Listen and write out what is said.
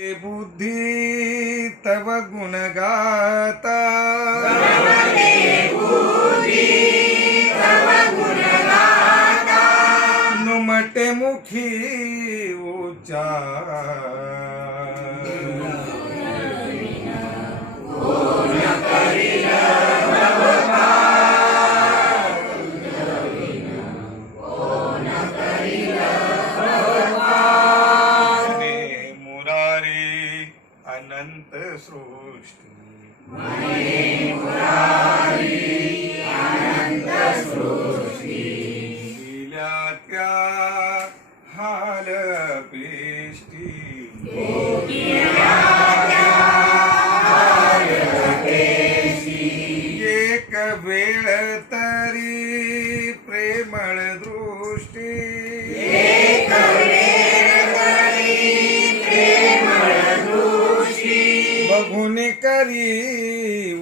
बुद्धी तव गुण गाता नुमटे मुखी उच्चार अनंत सृष्टी दिल्या त्या हाल पेष्टी एक वेळ तरी प्रेमळ दृष्टी बघून करी